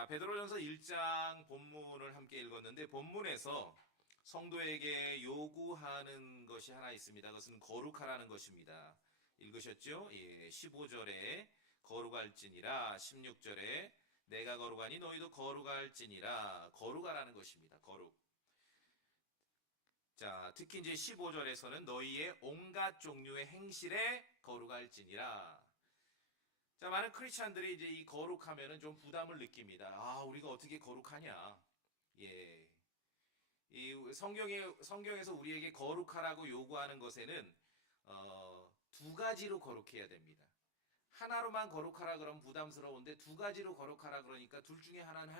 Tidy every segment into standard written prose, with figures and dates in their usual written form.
자, 베드로전서 1장 본문을 함께 읽었는데 본문에서 성도에게 요구하는 것이 하나 있습니다. 그것은 거룩하라는 것입니다. 읽으셨죠? 예, 15절에 거룩할지니라, 16절에 내가 거룩하니 너희도 거룩할지니라. 거룩하라는 것입니다. 거룩. 자, 특히 이제 15절에서는 너희의 온갖 종류의 행실에 거룩할지니라. 자, 많은 크리스찬들이 이제 이 거룩하면은 좀 부담을 느낍니다. 아, 우리가 어떻게 거룩하냐? 예. 이 성경에서 우리에게 거룩하라고 요구하는 것에는 두 가지로 거룩해야 됩니다. 하나로만 거룩하라 그러면 부담스러운데 두 가지로 거룩하라 그러니까 둘 중에 하나는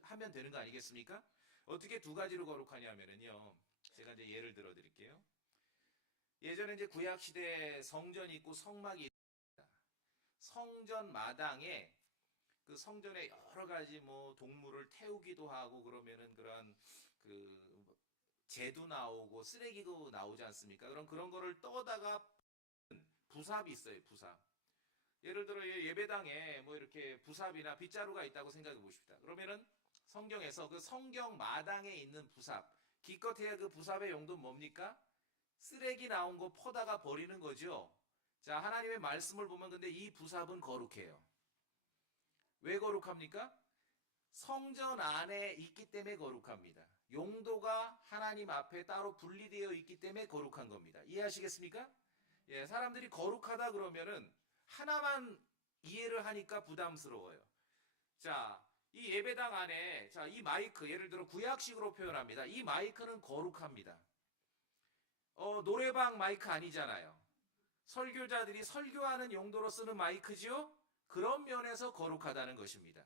하면 되는 거 아니겠습니까? 어떻게 두 가지로 거룩하냐면은요. 제가 이제 예를 들어 드릴게요. 예전에 이제 구약 시대에 성전이 있고 성막이 있습니다. 성전 마당에 그 성전에 여러 가지 뭐 동물을 태우기도 하고 그러면은 그런 그 재도 나오고 쓰레기도 나오지 않습니까? 그런 거를 떠다가 부삽이 있어요, 부삽. 예를 들어 예배당에 뭐 이렇게 부삽이나 빗자루가 있다고 생각해 보십시다. 그러면은 성경에서 그 성경 마당에 있는 부삽, 기껏해야 그 부삽의 용도는 뭡니까? 쓰레기 나온 거 퍼다가 버리는 거죠. 자, 하나님의 말씀을 보면 근데 이 부삽은 거룩해요. 왜 거룩합니까? 성전 안에 있기 때문에 거룩합니다. 용도가 하나님 앞에 따로 분리되어 있기 때문에 거룩한 겁니다. 이해하시겠습니까? 예, 사람들이 거룩하다 그러면은 하나만 이해를 하니까 부담스러워요. 자, 이 예배당 안에 자, 이 마이크 예를 들어 구약식으로 표현합니다. 이 마이크는 거룩합니다. 노래방 마이크 아니잖아요. 설교자들이 설교하는 용도로 쓰는 마이크지요? 그런 면에서 거룩하다는 것입니다.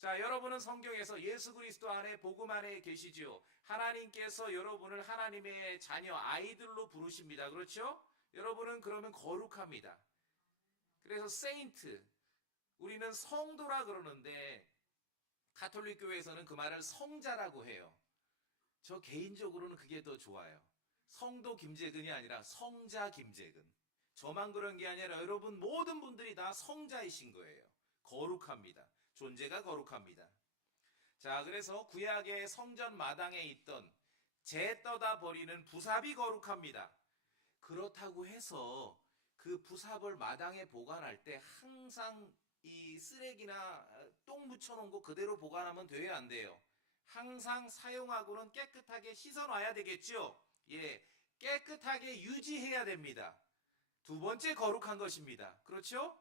자, 여러분은 성경에서 예수 그리스도 안에 복음 안에 계시지요. 하나님께서 여러분을 하나님의 자녀 아이들로 부르십니다. 그렇죠? 여러분은 그러면 거룩합니다. 그래서 세인트, 우리는 성도라 그러는데 가톨릭 교회에서는 그 말을 성자라고 해요. 저 개인적으로는 그게 더 좋아요. 성도 김재근이 아니라 성자 김재근. 저만 그런 게 아니라 여러분 모든 분들이 다 성자이신 거예요. 거룩합니다. 존재가 거룩합니다. 자, 그래서 구약의 성전 마당에 있던 재 떠다 버리는 부삽이 거룩합니다. 그렇다고 해서 그 부삽을 마당에 보관할 때 항상 이 쓰레기나 똥 묻혀놓은 거 그대로 보관하면 돼요, 안 돼요? 항상 사용하고는 깨끗하게 씻어놔야 되겠죠? 예, 깨끗하게 유지해야 됩니다. 두 번째 거룩한 것입니다. 그렇죠?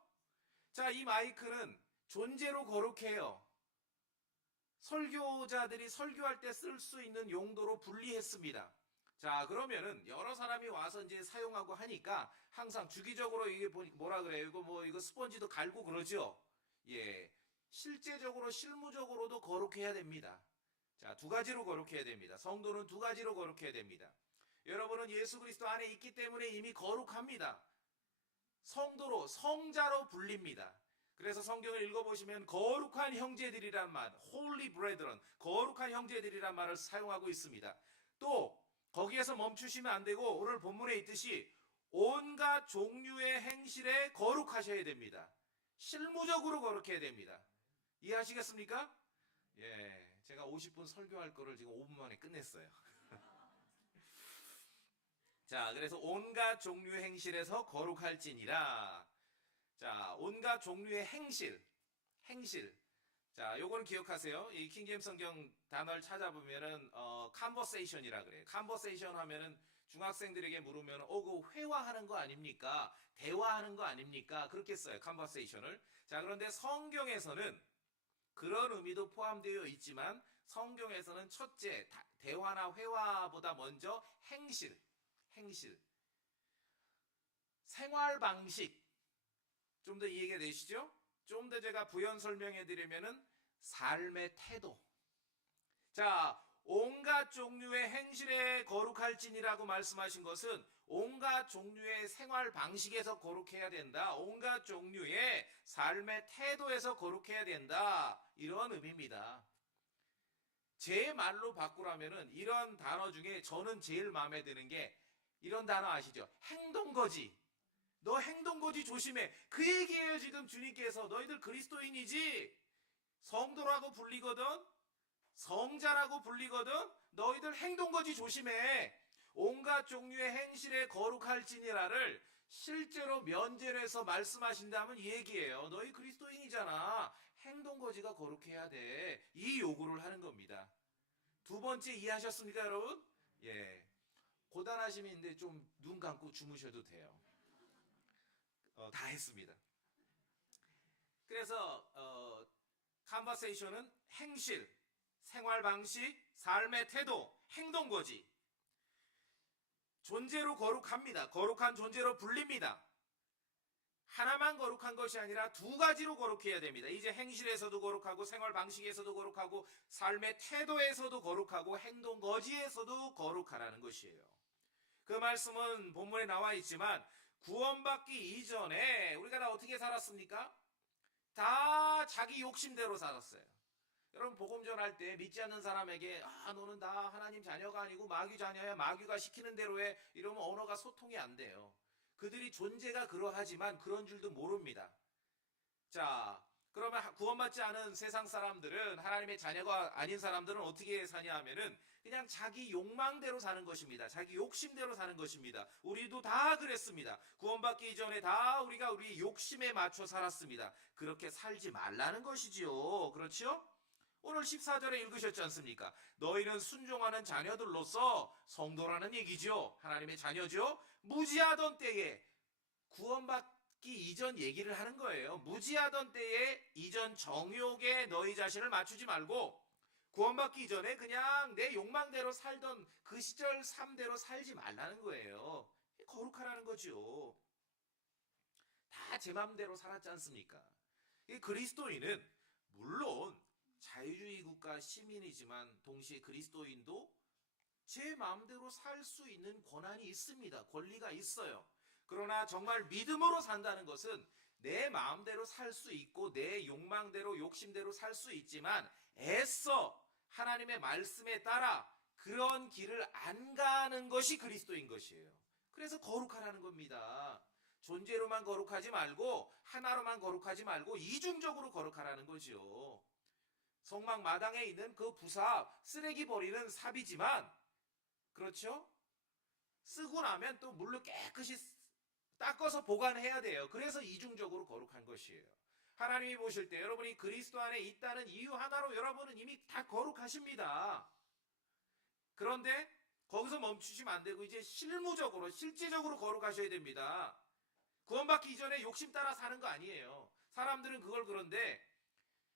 자, 이 마이크는 존재로 거룩해요. 설교자들이 설교할 때 쓸 수 있는 용도로 분리했습니다. 자, 그러면은 여러 사람이 와서 이제 사용하고 하니까 항상 주기적으로 이게 뭐라 그래요? 이거 스펀지도 갈고 그러죠? 예. 실제적으로 실무적으로도 거룩해야 됩니다. 자, 두 가지로 거룩해야 됩니다. 성도는 두 가지로 거룩해야 됩니다. 여러분은 예수 그리스도 안에 있기 때문에 이미 거룩합니다. 성도로 성자로 불립니다. 그래서 성경을 읽어보시면 거룩한 형제들이란 말, holy brethren, 거룩한 형제들이란 말을 사용하고 있습니다. 또 거기에서 멈추시면 안 되고 오늘 본문에 있듯이 온갖 종류의 행실에 거룩하셔야 됩니다. 실무적으로 거룩해야 됩니다. 이해하시겠습니까? 예, 제가 50분 설교할 거를 지금 5분 만에 끝냈어요. 자, 그래서 온갖 종류의 행실에서 거룩할지니라. 자, 온갖 종류의 행실. 자, 요거는 기억하세요. 이 킹제임스 성경 단어를 찾아보면은 conversation이라 그래요. conversation 하면은 중학생들에게 물으면 그 회화하는 거 아닙니까? 대화하는 거 아닙니까? 그렇게 써요. conversation을. 자, 그런데 성경에서는 그런 의미도 포함되어 있지만 성경에서는 첫째 대화나 회화보다 먼저 행실. 생활 방식. 좀 더 이해가 되시죠? 좀 더 제가 부연 설명해 드리면은 삶의 태도. 자, 온갖 종류의 행실에 거룩할지니라고 말씀하신 것은 온갖 종류의 생활 방식에서 거룩해야 된다. 온갖 종류의 삶의 태도에서 거룩해야 된다. 이런 의미입니다. 제 말로 바꾸라면은 이런 단어 중에 저는 제일 마음에 드는 게 이런 단어 아시죠? 행동거지. 너 행동거지 조심해. 그 얘기예요. 지금 주님께서 너희들 그리스도인이지. 성도라고 불리거든, 성자라고 불리거든. 너희들 행동거지 조심해. 온갖 종류의 행실에 거룩할지니라를 실제로 면제로 해서 말씀하신다면 이 얘기예요. 너희 그리스도인이잖아. 행동거지가 거룩해야 돼. 이 요구를 하는 겁니다. 두 번째 이해하셨습니까, 여러분? 예. 고단하심인데 좀 눈 감고 주무셔도 돼요. 다 했습니다. 그래서 컨버세이션은 행실, 생활 방식, 삶의 태도, 행동거지. 존재로 거룩합니다. 거룩한 존재로 불립니다. 하나만 거룩한 것이 아니라 두 가지로 거룩해야 됩니다. 이제 행실에서도 거룩하고 생활 방식에서도 거룩하고 삶의 태도에서도 거룩하고 행동 거지에서도 거룩하라는 것이에요. 그 말씀은 본문에 나와 있지만 구원받기 이전에 우리가 다 어떻게 살았습니까? 다 자기 욕심대로 살았어요. 여러분 복음 전할 때 믿지 않는 사람에게 너는 다 하나님 자녀가 아니고 마귀 자녀야, 마귀가 시키는 대로 해, 이러면 언어가 소통이 안 돼요. 그들이 존재가 그러하지만 그런 줄도 모릅니다. 자, 그러면 구원받지 않은 세상 사람들은, 하나님의 자녀가 아닌 사람들은 어떻게 사냐 하면은 그냥 자기 욕망대로 사는 것입니다. 자기 욕심대로 사는 것입니다. 우리도 다 그랬습니다. 구원받기 이전에 다 우리가 우리 욕심에 맞춰 살았습니다. 그렇게 살지 말라는 것이지요. 그렇죠? 오늘 14절에 읽으셨지 않습니까? 너희는 순종하는 자녀들로서, 성도라는 얘기죠. 하나님의 자녀죠. 무지하던 때에, 구원받기 이전 얘기를 하는 거예요. 무지하던 때에 이전 정욕에 너희 자신을 맞추지 말고, 구원받기 이전에 그냥 내 욕망대로 살던 그 시절 삶대로 살지 말라는 거예요. 거룩하라는 거죠. 다 제 맘대로 살았지 않습니까? 그리스도인은 물론 자유주의 국가 시민이지만 동시에 그리스도인도 제 마음대로 살 수 있는 권한이 있습니다. 권리가 있어요. 그러나 정말 믿음으로 산다는 것은 내 마음대로 살 수 있고 내 욕망대로 욕심대로 살 수 있지만 애써 하나님의 말씀에 따라 그런 길을 안 가는 것이 그리스도인 것이에요. 그래서 거룩하라는 겁니다. 존재로만 거룩하지 말고 하나로만 거룩하지 말고 이중적으로 거룩하라는 거죠. 성막 마당에 있는 그 부삽, 쓰레기 버리는 삽이지만, 그렇죠? 쓰고 나면 또 물로 깨끗이 닦아서 보관해야 돼요. 그래서 이중적으로 거룩한 것이에요. 하나님이 보실 때 여러분이 그리스도 안에 있다는 이유 하나로 여러분은 이미 다 거룩하십니다. 그런데 거기서 멈추시면 안 되고 이제 실무적으로, 실제적으로 거룩하셔야 됩니다. 구원받기 이전에 욕심 따라 사는 거 아니에요. 사람들은 그걸 그런데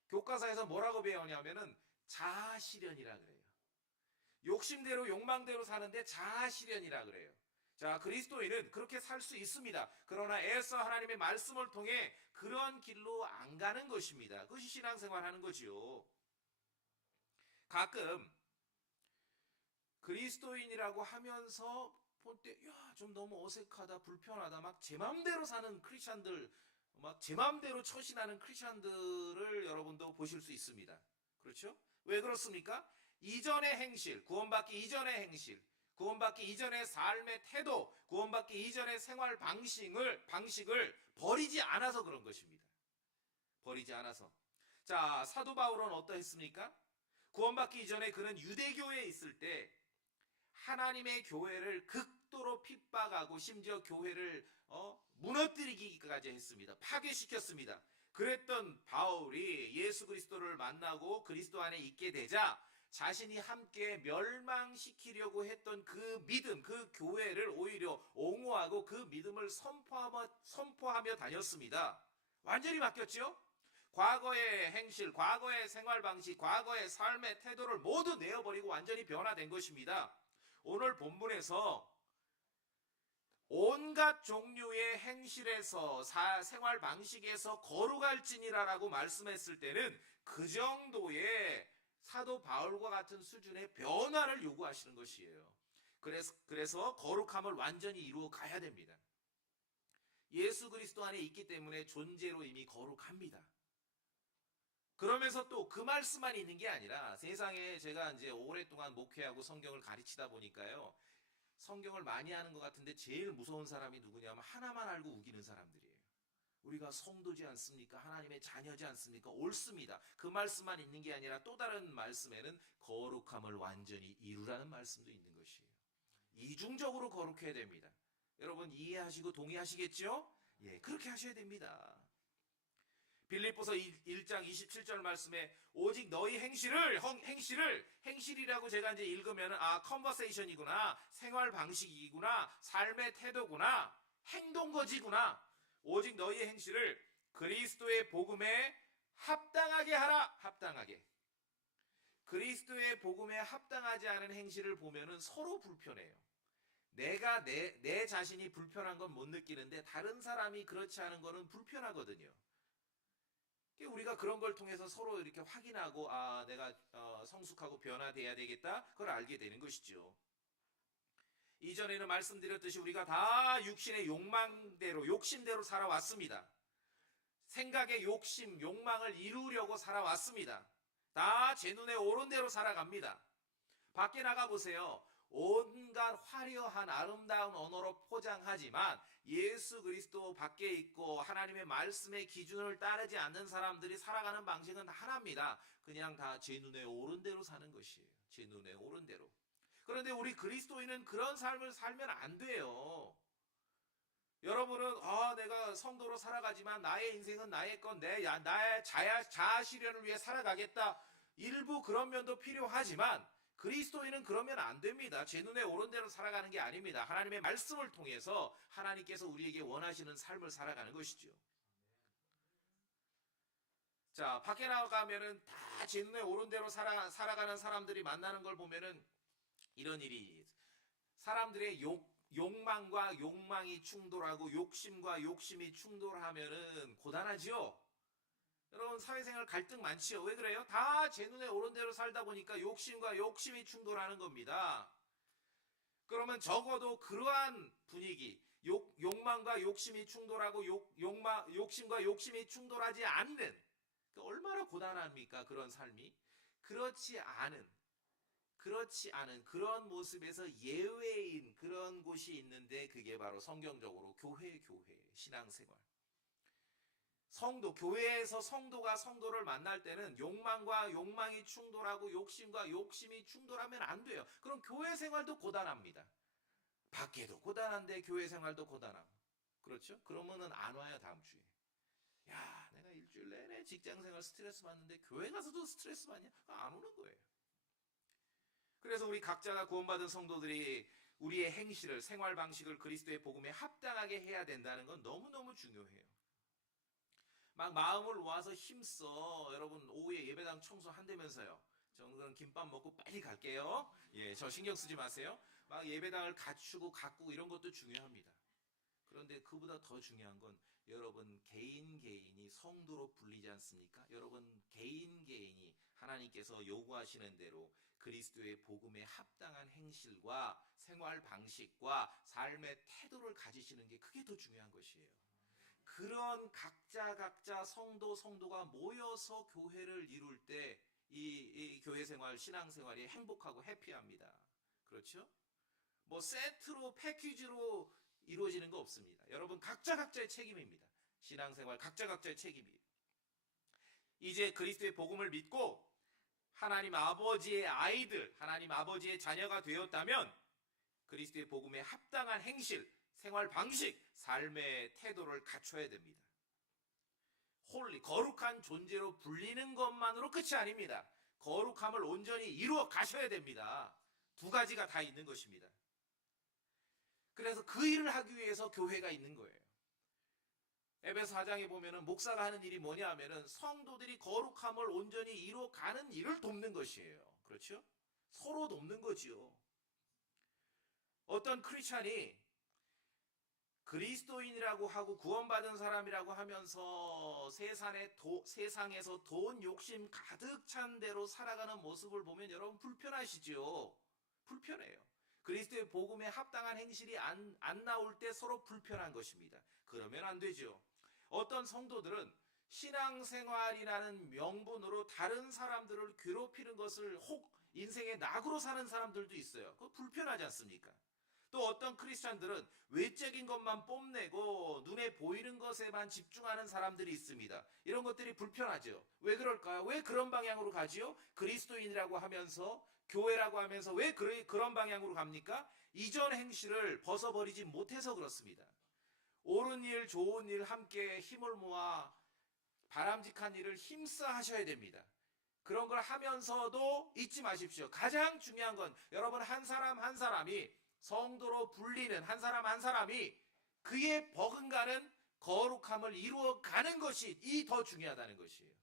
교과서에서 뭐라고 배우냐면은 자아실현이라 그래요. 욕심대로 욕망대로 사는데 자아실현이라 그래요. 자, 그리스도인은 그렇게 살 수 있습니다. 그러나 애써 하나님의 말씀을 통해 그런 길로 안 가는 것입니다. 그것이 신앙생활 하는 거지요. 가끔 그리스도인이라고 하면서 볼 때, 좀 너무 어색하다, 불편하다, 막 제 맘대로 사는 크리스찬들, 막 제 맘대로 처신하는 크리스찬들을 여러분도 보실 수 있습니다. 그렇죠? 왜 그렇습니까? 이전의 행실, 구원받기 이전의 행실, 구원받기 이전의 삶의 태도, 구원받기 이전의 생활 방식을 버리지 않아서 그런 것입니다. 버리지 않아서. 자, 사도 바울은 어떠했습니까? 구원받기 이전에 그는 유대교회에 있을 때 하나님의 교회를 극도로 핍박하고 심지어 교회를 무너뜨리기까지 했습니다. 파괴시켰습니다. 그랬던 바울이 예수 그리스도를 만나고 그리스도 안에 있게 되자 자신이 함께 멸망시키려고 했던 그 믿음, 그 교회를 오히려 옹호하고 그 믿음을 선포하며 다녔습니다. 완전히 바뀌었죠? 과거의 행실, 과거의 생활 방식, 과거의 삶의 태도를 모두 내어버리고 완전히 변화된 것입니다. 오늘 본문에서 온갖 종류의 행실에서 생활 방식에서 거룩할지니라라고 말씀했을 때는 그 정도의 사도 바울과 같은 수준의 변화를 요구하시는 것이에요. 그래서 거룩함을 완전히 이루어 가야 됩니다. 예수 그리스도 안에 있기 때문에 존재로 이미 거룩합니다. 그러면서 또 그 말씀만 있는 게 아니라 세상에 제가 이제 오랫동안 목회하고 성경을 가르치다 보니까요. 성경을 많이 하는 것 같은데 제일 무서운 사람이 누구냐면 하나만 알고 우기는 사람들이에요. 우리가 성도지 않습니까? 하나님의 자녀지 않습니까? 옳습니다. 그 말씀만 있는 게 아니라 또 다른 말씀에는 거룩함을 완전히 이루라는 말씀도 있는 것이에요. 이중적으로 거룩해야 됩니다. 여러분 이해하시고 동의하시겠죠? 예, 그렇게 하셔야 됩니다. 빌립보서 1장 27절 말씀에 오직 너희 행실이라고 제가 이제 읽으면 컨버세이션이구나, 생활 방식이구나, 삶의 태도구나, 행동 거지구나. 오직 너희 행실을 그리스도의 복음에 합당하게 하라. 합당하게. 그리스도의 복음에 합당하지 않은 행실을 보면은 서로 불편해요. 내가 내 자신이 불편한 건 못 느끼는데 다른 사람이 그렇지 않은 거는 불편하거든요. 우리가 그런 걸 통해서 서로 이렇게 확인하고 내가 성숙하고 변화돼야 되겠다, 그걸 알게 되는 것이죠. 이전에는 말씀드렸듯이 우리가 다 육신의 욕심대로 살아왔습니다. 생각의 욕심, 욕망을 이루려고 살아왔습니다. 다 제 눈에 오른 대로 살아갑니다. 밖에 나가보세요. 온갖 화려한 아름다운 언어로 포장하지만 예수 그리스도 밖에 있고 하나님의 말씀의 기준을 따르지 않는 사람들이 살아가는 방식은 하나입니다. 그냥 다 제 눈에 오른 대로 사는 것이에요. 제 눈에 오른 대로. 그런데 우리 그리스도인은 그런 삶을 살면 안 돼요. 여러분은 내가 성도로 살아가지만 나의 인생은 나의 건, 나의 자아 실현을 위해 살아가겠다. 일부 그런 면도 필요하지만 그리스도인은 그러면 안 됩니다. 제 눈에 오른 대로 살아가는 게 아닙니다. 하나님의 말씀을 통해서 하나님께서 우리에게 원하시는 삶을 살아가는 것이죠. 자, 밖에 나가면은 다 제 눈에 오른 대로 살아가는 사람들이 만나는 걸 보면은 이런 일이, 사람들의 욕망과 욕망이 충돌하고 욕심과 욕심이 충돌하면은 고단하지요. 여러분 사회생활 갈등 많지요. 왜 그래요? 다 제 눈에 오른 대로 살다 보니까 욕심과 욕심이 충돌하는 겁니다. 그러면 적어도 그러한 분위기, 욕망과 욕심이 충돌하고 욕심과 욕심이 충돌하지 않는, 얼마나 고단합니까? 그런 삶이. 그렇지 않은 그런 모습에서 예외인 그런 곳이 있는데 그게 바로 성경적으로 교회, 신앙생활. 교회에서 성도가 성도를 만날 때는 욕망과 욕망이 충돌하고 욕심과 욕심이 충돌하면 안 돼요. 그럼 교회 생활도 고단합니다. 밖에도 고단한데 교회 생활도 고단하고. 그렇죠? 그러면은 안 와요, 다음 주에. 야, 내가 일주일 내내 직장 생활 스트레스 받는데 교회 가서도 스트레스 받냐? 안 오는 거예요. 그래서 우리 각자가 구원받은 성도들이 우리의 행실을, 생활 방식을 그리스도의 복음에 합당하게 해야 된다는 건 너무너무 중요해요. 막 마음을 모아서 힘써. 여러분 오후에 예배당 청소한다면서요. 저는 김밥 먹고 빨리 갈게요. 예, 저 신경 쓰지 마세요. 막 예배당을 갖추고 가꾸고 이런 것도 중요합니다. 그런데 그보다 더 중요한 건 여러분 개인이 성도로 불리지 않습니까? 여러분 개인이 하나님께서 요구하시는 대로 그리스도의 복음에 합당한 행실과 생활 방식과 삶의 태도를 가지시는 게 그게 더 중요한 것이에요. 그런 각자 성도가 모여서 교회를 이룰 때 이 교회 생활, 신앙 생활이 행복하고 해피합니다. 그렇죠? 뭐 세트로 패키지로 이루어지는 거 없습니다. 여러분 각자의 책임입니다. 신앙생활 각자의 책임이에요. 이제 그리스도의 복음을 믿고 하나님 아버지의 아이들, 하나님 아버지의 자녀가 되었다면 그리스도의 복음에 합당한 행실, 생활 방식, 삶의 태도를 갖춰야 됩니다. 거룩한 존재로 불리는 것만으로 끝이 아닙니다. 거룩함을 온전히 이루어 가셔야 됩니다. 두 가지가 다 있는 것입니다. 그래서 그 일을 하기 위해서 교회가 있는 거예요. 에베소 4장에 보면은 목사가 하는 일이 뭐냐 하면은 성도들이 거룩함을 온전히 이루어가는 일을 돕는 것이에요. 그렇죠? 서로 돕는 거지요. 어떤 크리스찬이 그리스도인이라고 하고 구원받은 사람이라고 하면서 세상에서 돈 욕심 가득 찬 대로 살아가는 모습을 보면 여러분 불편하시죠? 불편해요. 그리스도의 복음에 합당한 행실이 안 나올 때 서로 불편한 것입니다. 그러면 안 되죠. 어떤 성도들은 신앙생활이라는 명분으로 다른 사람들을 괴롭히는 것을 혹 인생의 낙으로 사는 사람들도 있어요. 그거 불편하지 않습니까? 또 어떤 크리스찬들은 외적인 것만 뽐내고 눈에 보이는 것에만 집중하는 사람들이 있습니다. 이런 것들이 불편하죠. 왜 그럴까요? 왜 그런 방향으로 가지요? 그리스도인이라고 하면서, 교회라고 하면서 왜 그런 방향으로 갑니까? 이전 행실을 벗어버리지 못해서 그렇습니다. 옳은 일, 좋은 일 함께 힘을 모아 바람직한 일을 힘써 하셔야 됩니다. 그런 걸 하면서도 잊지 마십시오. 가장 중요한 건 여러분 한 사람 한 사람이 성도로 불리는 한 사람 한 사람이 그의 버금가는 거룩함을 이루어가는 것이 이 더 중요하다는 것이에요.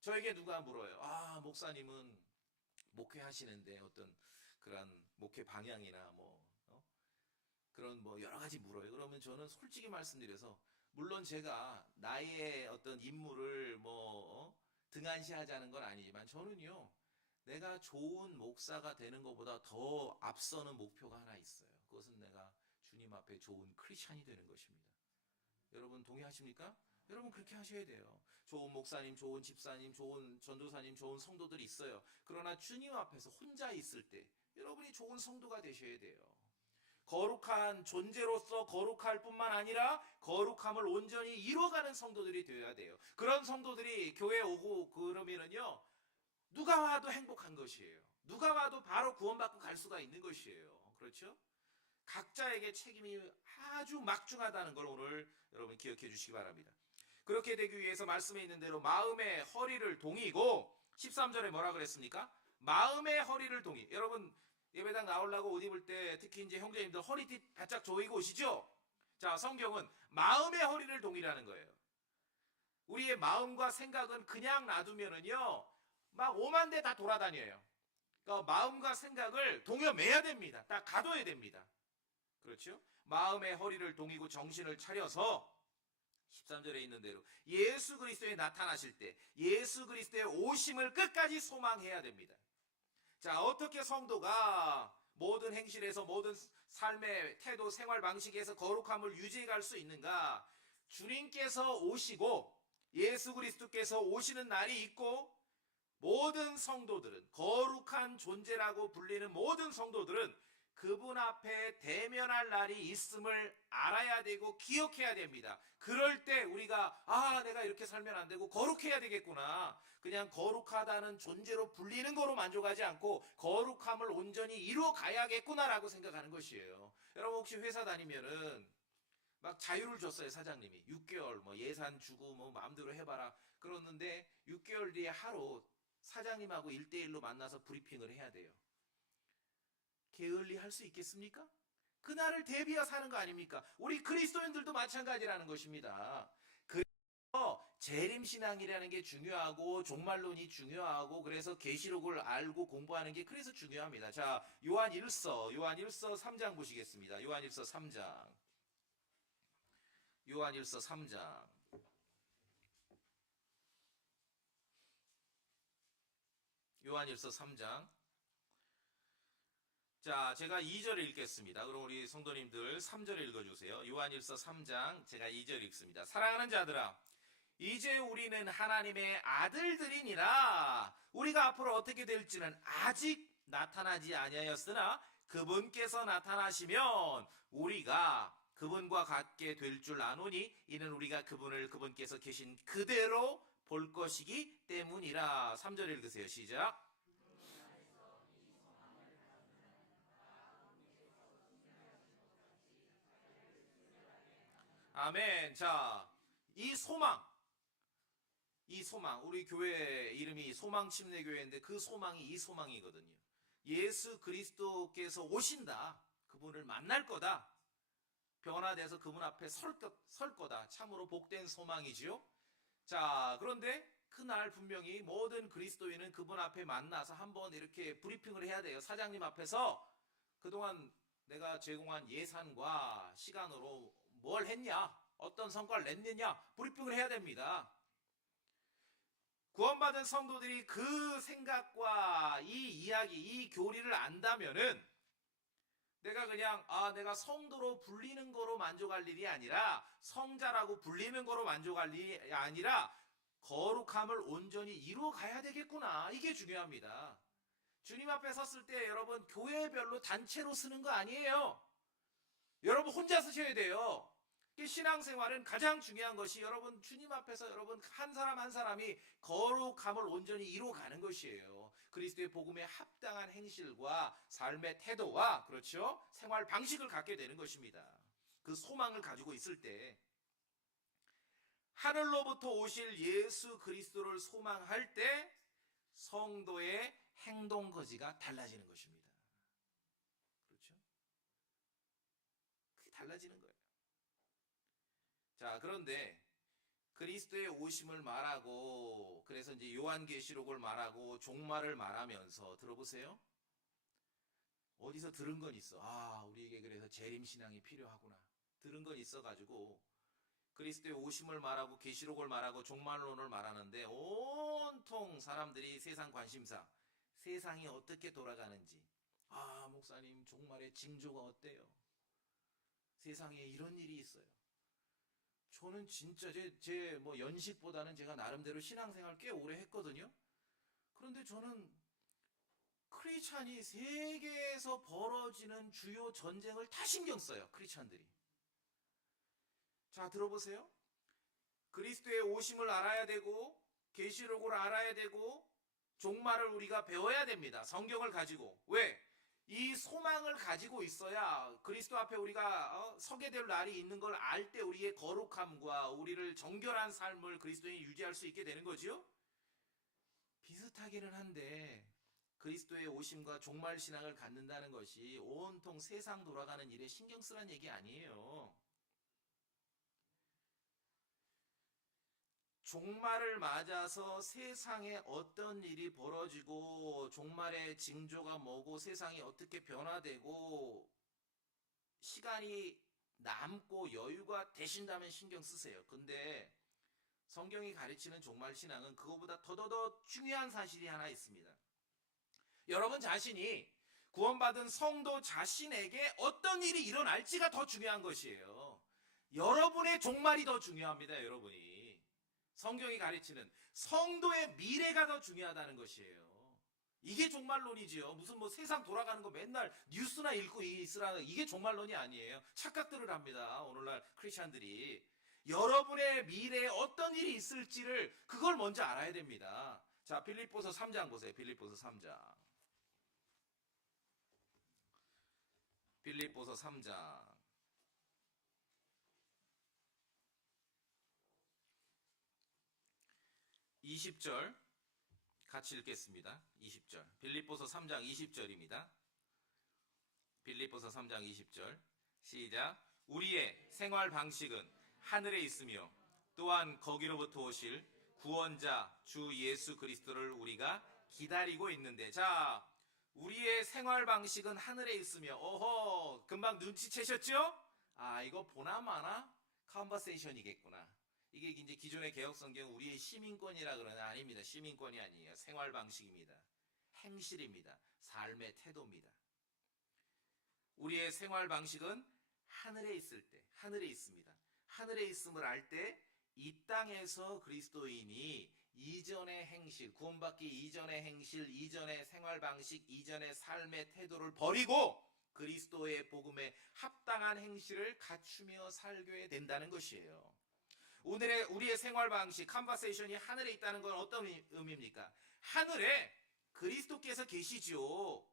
저에게 누가 물어요. 아, 목사님은 목회하시는데 어떤 그런 목회 방향이나 그런 여러 가지 물어요. 그러면 저는 솔직히 말씀드려서 물론 제가 나의 어떤 임무를 등한시하자는 건 아니지만 저는요 내가 좋은 목사가 되는 것보다 더 앞서는 목표가 하나 있어요. 그것은 내가 주님 앞에 좋은 크리스찬이 되는 것입니다. 여러분 동의하십니까? 여러분 그렇게 하셔야 돼요. 좋은 목사님, 좋은 집사님, 좋은 전도사님, 좋은 성도들이 있어요. 그러나 주님 앞에서 혼자 있을 때 여러분이 좋은 성도가 되셔야 돼요. 거룩한 존재로서 거룩할 뿐만 아니라 거룩함을 온전히 이루어가는 성도들이 되어야 돼요. 그런 성도들이 교회에 오고 그러면은요 누가 와도 행복한 것이에요. 누가 와도 바로 구원받고 갈 수가 있는 것이에요. 그렇죠? 각자에게 책임이 아주 막중하다는 걸 오늘 여러분 기억해 주시기 바랍니다. 그렇게 되기 위해서 말씀에 있는 대로 마음의 허리를 동이고 13절에 뭐라 그랬습니까? 마음의 허리를 동이. 여러분 예배당 나오려고 옷 입을 때 특히 이제 형제님들 허리띠 바짝 조이고 오시죠? 자, 성경은 마음의 허리를 동이라는 거예요. 우리의 마음과 생각은 그냥 놔두면은요 막 오만 대 다 돌아다녀요. 그러니까 마음과 생각을 동여매야 됩니다. 딱 가둬야 됩니다. 그렇죠? 마음의 허리를 동이고 정신을 차려서 13절에 있는 대로 예수 그리스도에 나타나실 때 예수 그리스도의 오심을 끝까지 소망해야 됩니다. 자, 어떻게 성도가 모든 행실에서 모든 삶의 태도, 생활 방식에서 거룩함을 유지해 갈 수 있는가? 주님께서 오시고 예수 그리스도께서 오시는 날이 있고 모든 성도들은 거룩한 존재라고 불리는 모든 성도들은 그분 앞에 대면할 날이 있음을 알아야 되고 기억해야 됩니다. 그럴 때 우리가 내가 이렇게 살면 안 되고 거룩해야 되겠구나. 그냥 거룩하다는 존재로 불리는 거로 만족하지 않고 거룩함을 온전히 이루어 가야겠구나라고 생각하는 것이에요. 여러분 혹시 회사 다니면은 막 자유를 줬어요. 사장님이 6개월 예산 주고 마음대로 해봐라 그러는데 6개월 뒤에 하루 사장님하고 1대1로 만나서 브리핑을 해야 돼요. 게을리 할 수 있겠습니까? 그날을 대비해서 사는 거 아닙니까? 우리 그리스도인들도 마찬가지라는 것입니다. 그래서 재림신앙이라는 게 중요하고 종말론이 중요하고 그래서 계시록을 알고 공부하는 게 그래서 중요합니다. 자, 요한일서 3장 보시겠습니다. 요한일서 3장 요한일서 3장 요한일서 3장 자, 제가 2절을 읽겠습니다. 그럼 우리 성도님들 3절을 읽어주세요. 요한일서 3장 제가 2절 읽습니다. 사랑하는 자들아, 이제 우리는 하나님의 아들들이니라. 우리가 앞으로 어떻게 될지는 아직 나타나지 아니하였으나 그분께서 나타나시면 우리가 그분과 같게 될 줄 아노니 이는 우리가 그분께서 계신 그대로 볼 것이기 때문이라. 3절 읽으세요. 시작. 아멘. 자, 이 소망, 우리 교회 이름이 소망침례교회인데 그 소망이 이 소망이거든요. 예수 그리스도께서 오신다. 그분을 만날 거다. 변화돼서 그분 앞에 설 거다. 참으로 복된 소망이지요. 자, 그런데 그날 분명히 모든 그리스도인은 그분 앞에 만나서 한번 이렇게 브리핑을 해야 돼요. 사장님 앞에서 그동안 내가 제공한 예산과 시간으로 뭘 했냐? 어떤 성과를 냈느냐? 브리핑을 해야 됩니다. 구원받은 성도들이 그 생각과 이 이야기, 이 교리를 안다면은 내가 그냥 내가 성도로 불리는 거로 만족할 일이 아니라 성자라고 불리는 거로 만족할 일이 아니라 거룩함을 온전히 이루어 가야 되겠구나. 이게 중요합니다. 주님 앞에 섰을 때 여러분 교회별로 단체로 쓰는 거 아니에요. 여러분 혼자 쓰셔야 돼요. 신앙생활은 가장 중요한 것이 여러분 주님 앞에서 여러분 한 사람 한 사람이 거룩함을 온전히 이루어가는 것이에요. 그리스도의 복음에 합당한 행실과 삶의 태도와 그렇죠? 생활 방식을 갖게 되는 것입니다. 그 소망을 가지고 있을 때 하늘로부터 오실 예수 그리스도를 소망할 때 성도의 행동 거지가 달라지는 것입니다. 그렇죠? 그게 달라지는 거예요. 자, 그런데 그리스도의 오심을 말하고 그래서 이제 요한계시록을 말하고 종말을 말하면서 들어보세요. 어디서 들은 건 있어. 아, 우리에게 그래서 재림신앙이 필요하구나. 들은 건 있어가지고 그리스도의 오심을 말하고 계시록을 말하고 종말론을 말하는데 온통 사람들이 세상 관심사, 세상이 어떻게 돌아가는지, 아, 목사님 종말의 징조가 어때요? 세상에 이런 일이 있어요. 저는 진짜 제 뭐 연식보다는 제가 나름대로 신앙생활 꽤 오래 했거든요. 그런데 저는 크리스찬이 세계에서 벌어지는 주요 전쟁을 다 신경 써요. 크리스찬들이. 자, 들어보세요. 그리스도의 오심을 알아야 되고 계시록을 알아야 되고 종말을 우리가 배워야 됩니다. 성경을 가지고. 왜? 이 소망을 가지고 있어야 그리스도 앞에 우리가 서게 될 날이 있는 걸 알 때 우리의 거룩함과 우리를 정결한 삶을 그리스도인이 유지할 수 있게 되는 거지요. 비슷하기는 한데 그리스도의 오심과 종말 신앙을 갖는다는 것이 온통 세상 돌아가는 일에 신경 쓰라는 얘기 아니에요. 종말을 맞아서 세상에 어떤 일이 벌어지고 종말의 징조가 뭐고 세상이 어떻게 변화되고 시간이 남고 여유가 되신다면 신경 쓰세요. 근데 성경이 가르치는 종말 신앙은 그거보다 더더더 중요한 사실이 하나 있습니다. 여러분 자신이 구원받은 성도 자신에게 어떤 일이 일어날지가 더 중요한 것이에요. 여러분의 종말이 더 중요합니다. 여러분이. 성경이 가르치는 성도의 미래가 더 중요하다는 것이에요. 이게 종말론이지요. 무슨 뭐 세상 돌아가는 거 맨날 뉴스나 읽고 있으라 이게 종말론이 아니에요. 착각들을 합니다. 오늘날 크리스천들이. 여러분의 미래에 어떤 일이 있을지를 그걸 먼저 알아야 됩니다. 자, 빌립보서 3장 보세요. 빌립보서 3장. 빌립보서 3장. 20절 같이 읽겠습니다. 20절. 빌립보서 3장 20절입니다. 빌립보서 3장 20절. 시작. 우리의 생활 방식은 하늘에 있으며 또한 거기로부터 오실 구원자 주 예수 그리스도를 우리가 기다리고 있는데. 자, 우리의 생활 방식은 하늘에 있으며 어허 금방 눈치채셨죠? 아, 이거 보나마나 컨버세이션이겠구나. 이게 이제 기존의 개혁성경 우리의 시민권이라 그러나 아닙니다. 시민권이 아니에요. 생활 방식입니다. 행실입니다. 삶의 태도입니다. 우리의 생활 방식은 하늘에 있을 때, 하늘에 있습니다. 하늘에 있음을 알 때 이 땅에서 그리스도인이 이전의 행실, 구원받기 이전의 행실, 이전의 생활 방식, 이전의 삶의 태도를 버리고 그리스도의 복음에 합당한 행실을 갖추며 살게 된다는 것이에요. 오늘의 우리의 생활 방식, 컨버세이션이 하늘에 있다는 건 어떤 의미입니까? 하늘에 그리스도께서 계시죠.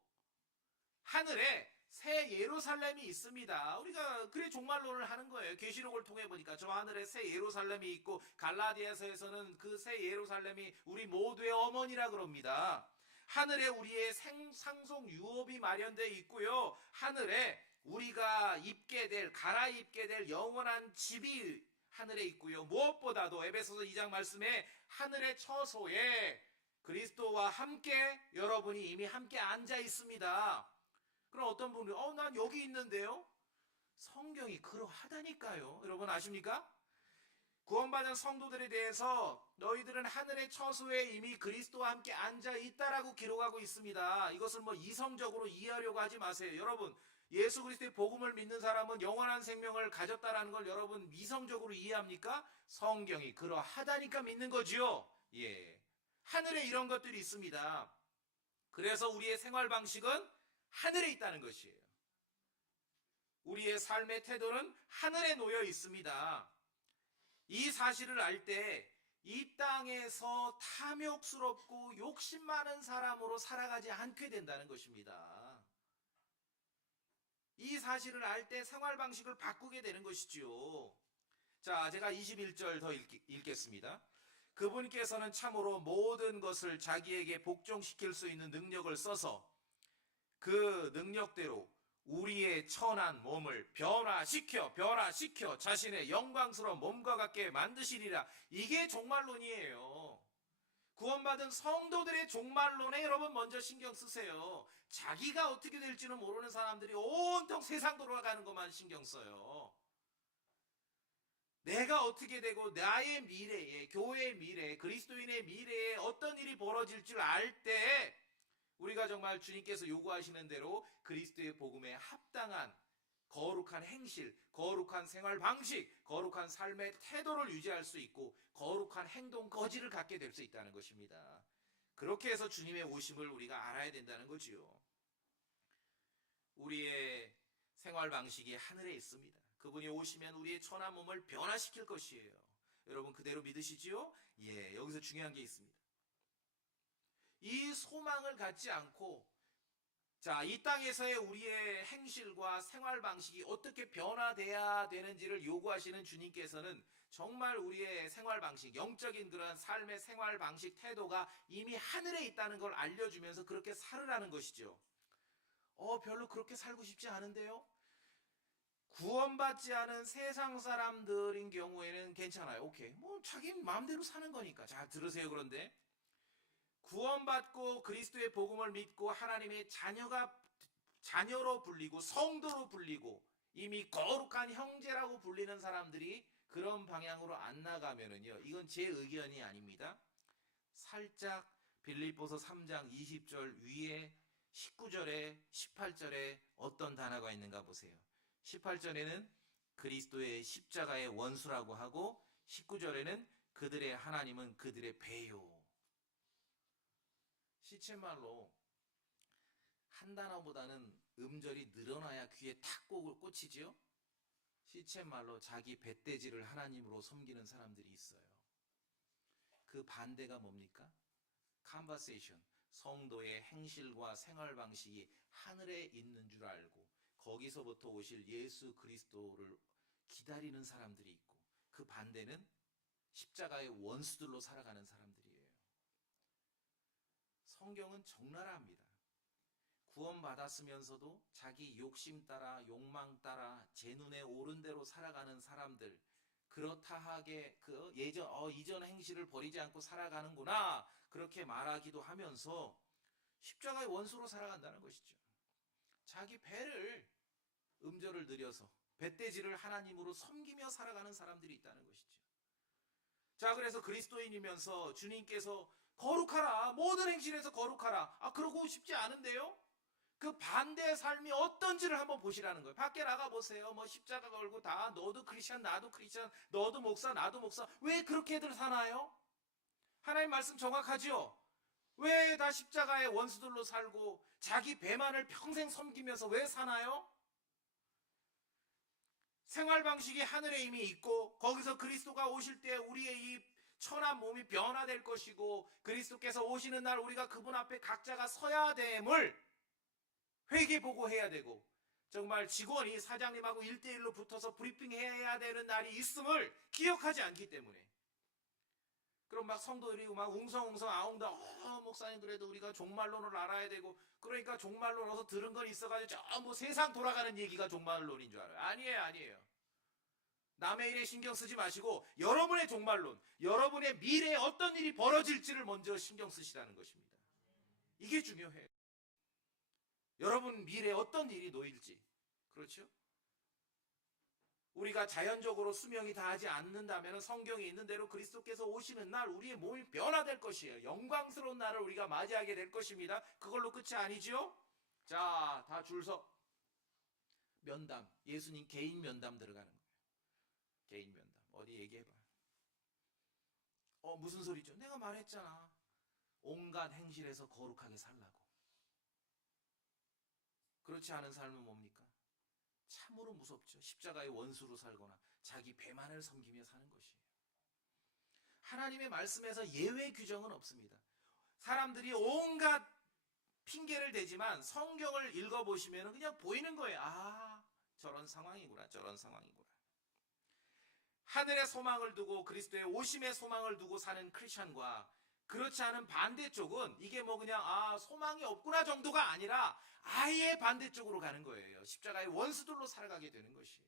하늘에 새 예루살렘이 있습니다. 우리가 그래 종말론을 하는 거예요. 계시록을 통해 보니까 저 하늘에 새 예루살렘이 있고 갈라디아서에서는 그 새 예루살렘이 우리 모두의 어머니라 그럽니다. 하늘에 우리의 상속 유업이 마련되어 있고요. 하늘에 우리가 입게 될 갈아입게 될 영원한 집이 하늘에 있고요. 무엇보다도 에베소서 2장 말씀에 하늘의 처소에 그리스도와 함께 여러분이 이미 함께 앉아 있습니다. 그럼 어떤 분이 난 여기 있는데요. 성경이 그러하다니까요. 여러분 아십니까? 구원받은 성도들에 대해서 너희들은 하늘의 처소에 이미 그리스도와 함께 앉아 있다라고 기록하고 있습니다. 이것을 뭐 이성적으로 이해하려고 하지 마세요. 여러분 예수 그리스도의 복음을 믿는 사람은 영원한 생명을 가졌다라는 걸 여러분 이성적으로 이해합니까? 성경이 그러하다니까 믿는 거지요. 예, 하늘에 이런 것들이 있습니다. 그래서 우리의 생활 방식은 하늘에 있다는 것이에요. 우리의 삶의 태도는 하늘에 놓여 있습니다. 이 사실을 알 때 이 땅에서 탐욕스럽고 욕심 많은 사람으로 살아가지 않게 된다는 것입니다. 이 사실을 알 때 생활 방식을 바꾸게 되는 것이지요. 자, 제가 21절 더 읽겠습니다. 그분께서는 참으로 모든 것을 자기에게 복종시킬 수 있는 능력을 써서 그 능력대로 우리의 천한 몸을 변화시켜 자신의 영광스러운 몸과 같게 만드시리라. 이게 종말론이에요. 구원받은 성도들의 종말론에 여러분 먼저 신경 쓰세요. 자기가 어떻게 될지는 모르는 사람들이 온통 세상 돌아가는 것만 신경 써요. 내가 어떻게 되고 나의 미래에, 교회의 미래, 그리스도인의 미래에 어떤 일이 벌어질 줄 알 때 우리가 정말 주님께서 요구하시는 대로 그리스도의 복음에 합당한 거룩한 행실, 거룩한 생활 방식, 거룩한 삶의 태도를 유지할 수 있고 거룩한 행동 거지를 갖게 될 수 있다는 것입니다. 그렇게 해서 주님의 오심을 우리가 알아야 된다는 거지요. 우리의 생활 방식이 하늘에 있습니다. 그분이 오시면 우리의 천한 몸을 변화시킬 것이에요. 여러분 그대로 믿으시지요? 예, 여기서 중요한 게 있습니다. 이 소망을 갖지 않고 자, 이 땅에서의 우리의 행실과 생활 방식이 어떻게 변화돼야 되는지를 요구하시는 주님께서는 정말 우리의 생활 방식, 영적인 그런 삶의 생활 방식 태도가 이미 하늘에 있다는 걸 알려주면서 그렇게 살으라는 것이죠. 별로 그렇게 살고 싶지 않은데요? 구원받지 않은 세상 사람들인 경우에는 괜찮아요. 오케이. 뭐 자기 마음대로 사는 거니까. 자, 들으세요. 그런데 구원받고 그리스도의 복음을 믿고 하나님의 자녀로 불리고 성도로 불리고 이미 거룩한 형제라고 불리는 사람들이 그런 방향으로 안 나가면은요, 이건 제 의견이 아닙니다. 살짝 빌립보서 3장 20절 위에 19절에 18절에 어떤 단어가 있는가 보세요. 18절에는 그리스도의 십자가의 원수라고 하고 19절에는 그들의 하나님은 그들의 배요. 시쳇말로 한 단어보다는 음절이 늘어나야 귀에 탁 꽂히지요. 시쳇말로 자기 뱃돼지를 하나님으로 섬기는 사람들이 있어요. 그 반대가 뭡니까? 컨버세이션, 성도의 행실과 생활 방식이 하늘에 있는 줄 알고 거기서부터 오실 예수 그리스도를 기다리는 사람들이 있고 그 반대는 십자가의 원수들로 살아가는 사람들이에요. 성경은 적나라합니다. 구원받았으면서도 자기 욕심 따라 욕망 따라 제 눈에 오른 대로 살아가는 사람들, 그렇다 하게 이전 행실을 버리지 않고 살아가는구나 그렇게 말하기도 하면서 십자가의 원수로 살아간다는 것이죠. 자기 배를 음절을 들여서 뱃돼지를 하나님으로 섬기며 살아가는 사람들이 있다는 것이죠. 자, 그래서 그리스도인이면서 주님께서 거룩하라, 모든 행실에서 거룩하라. 그러고 싶지 않은데요? 그 반대의 삶이 어떤지를 한번 보시라는 거예요. 밖에 나가보세요. 뭐 십자가 걸고 다 너도 크리스찬 나도 크리스찬, 너도 목사 나도 목사. 왜 그렇게들 사나요? 하나님 말씀 정확하지요? 왜 다 십자가의 원수들로 살고 자기 배만을 평생 섬기면서 왜 사나요? 생활 방식이 하늘에 이미 있고 거기서 그리스도가 오실 때 우리의 이 천한 몸이 변화될 것이고 그리스도께서 오시는 날 우리가 그분 앞에 각자가 서야 됨을 회개보고해야 되고 정말 직원이 사장님하고 1대1로 붙어서 브리핑해야 되는 날이 있음을 기억하지 않기 때문에 그럼 막 성도들이 막 웅성웅성 아웅다 목사님 그래도 우리가 종말론을 알아야 되고 그러니까 종말론 어서 들은 건 있어가지고 전부 세상 돌아가는 얘기가 종말론인 줄 알아요. 아니에요. 남의 일에 신경 쓰지 마시고 여러분의 종말론, 여러분의 미래에 어떤 일이 벌어질지를 먼저 신경 쓰시라는 것입니다. 이게 중요해요. 여러분 미래에 어떤 일이 놓일지. 그렇죠? 우리가 자연적으로 수명이 다하지 않는다면 성경에 있는 대로 그리스도께서 오시는 날 우리의 몸이 변화될 것이에요. 영광스러운 날을 우리가 맞이하게 될 것입니다. 그걸로 끝이 아니죠? 자, 다 줄 서. 면담, 예수님 개인 면담 들어가는 거예요. 개인 면담. 어디 얘기해봐. 무슨 소리죠? 내가 말했잖아. 온갖 행실에서 거룩하게 살라고. 그렇지 않은 삶은 뭡니까? 참으로 무섭죠. 십자가의 원수로 살거나 자기 배만을 섬기며 사는 것이에요. 하나님의 말씀에서 예외 규정은 없습니다. 사람들이 온갖 핑계를 대지만 성경을 읽어보시면 그냥 보이는 거예요. 아, 저런 상황이구나, 저런 상황이구나. 하늘의 소망을 두고 그리스도의 오심의 소망을 두고 사는 크리스찬과 그렇지 않은 반대쪽은 이게 뭐 그냥 소망이 없구나 정도가 아니라 아예 반대쪽으로 가는 거예요. 십자가의 원수들로 살아가게 되는 것이에요.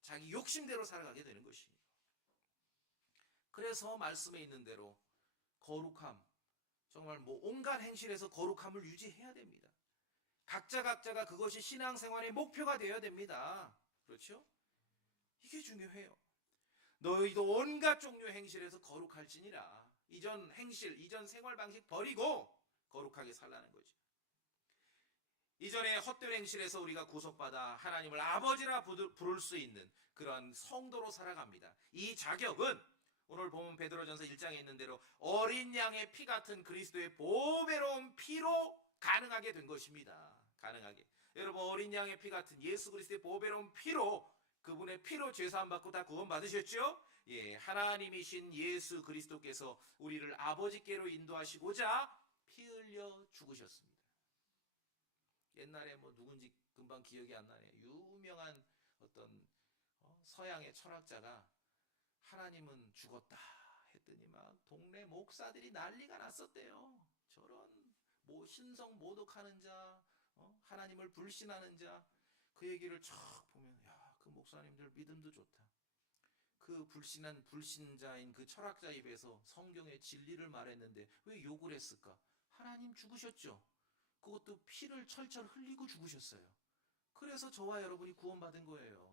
자기 욕심대로 살아가게 되는 것이에요. 그래서 말씀에 있는 대로 거룩함, 정말 뭐 온갖 행실에서 거룩함을 유지해야 됩니다. 각자가 그것이 신앙생활의 목표가 되어야 됩니다. 그렇죠? 이게 중요해요. 너희도 온갖 종류의 행실에서 거룩할지니라. 이전 행실, 이전 생활 방식 버리고 거룩하게 살라는 거죠. 이전에 헛된 행실에서 우리가 구속받아 하나님을 아버지라 부를 수 있는 그런 성도로 살아갑니다. 이 자격은 오늘 보면 베드로전서 1장에 있는 대로 어린 양의 피 같은 그리스도의 보배로운 피로 가능하게 된 것입니다. 가능하게. 여러분, 어린 양의 피 같은 예수 그리스도의 보배로운 피로, 그분의 피로 죄사함 받고 다 구원 받으셨죠? 예, 하나님이신 예수 그리스도께서 우리를 아버지께로 인도하시고자 피 흘려 죽으셨습니다. 옛날에 뭐 누군지 금방 기억이 안 나네요. 유명한 어떤 서양의 철학자가 하나님은 죽었다 했더니 막 동네 목사들이 난리가 났었대요. 저런 뭐 신성 모독하는 자, 하나님을 불신하는 자, 그 얘기를 쫙 보면 야, 그 목사님들 믿음도 좋다. 그 불신자인 그 철학자 입에서 성경의 진리를 말했는데 왜 욕을 했을까? 하나님 죽으셨죠. 그것도 피를 철철 흘리고 죽으셨어요. 그래서 저와 여러분이 구원받은 거예요.